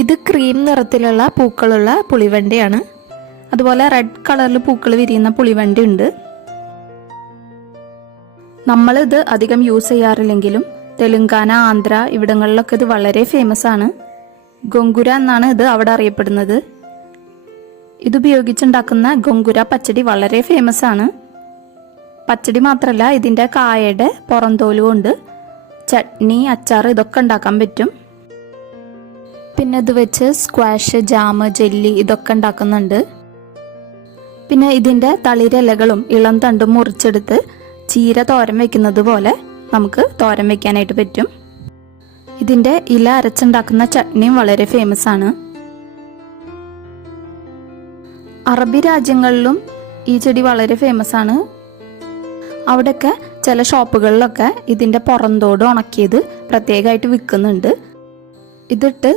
ഇത് ക്രീം നിറത്തിലുള്ള പൂക്കളുള്ള പുളിവണ്ടിയാണ്. അതുപോലെ റെഡ് കളറിൽ പൂക്കൾ വിരിയുന്ന പുളിവണ്ടി ഉണ്ട്. നമ്മളിത് അധികം യൂസ് ചെയ്യാറില്ലെങ്കിലും തെലുങ്കാന, ആന്ധ്ര ഇവിടങ്ങളിലൊക്കെ ഇത് വളരെ ഫേമസ് ആണ്. ഗോങ്കുര എന്നാണ് ഇത് അവിടെ അറിയപ്പെടുന്നത്. ഇതുപയോഗിച്ചുണ്ടാക്കുന്ന ഗോങ്കുര പച്ചടി വളരെ ഫേമസ് ആണ്. പച്ചടി മാത്രമല്ല, ഇതിൻ്റെ കായയുടെ പുറന്തോല് കൊണ്ട് ചട്നി, അച്ചാർ ഇതൊക്കെ ഉണ്ടാക്കാൻ പറ്റും. പിന്നെ ഇത് വെച്ച് സ്ക്വാഷ്, ജാം, ജെല്ലി ഇതൊക്കെ ഉണ്ടാക്കുന്നുണ്ട്. പിന്നെ ഇതിൻ്റെ തളിരിലകളും ഇളം തണ്ടും മുറിച്ചെടുത്ത് ചീര തോരൻ വെക്കുന്നത് പോലെ നമുക്ക് തോരൻ വെക്കാനായിട്ട് പറ്റും. ഇതിൻ്റെ ഇല അരച്ചുണ്ടാക്കുന്ന ചട്നിയും വളരെ ഫേമസ് ആണ്. അറബി രാജ്യങ്ങളിലും ഈ ചെടി വളരെ ഫേമസ് ആണ്. അവിടെയൊക്കെ ചില ഷോപ്പുകളിലൊക്കെ ഇതിൻ്റെ പുറന്തോട് ഉണക്കിയത് പ്രത്യേകമായിട്ട് വിൽക്കുന്നുണ്ട്. ഇതിട്ട്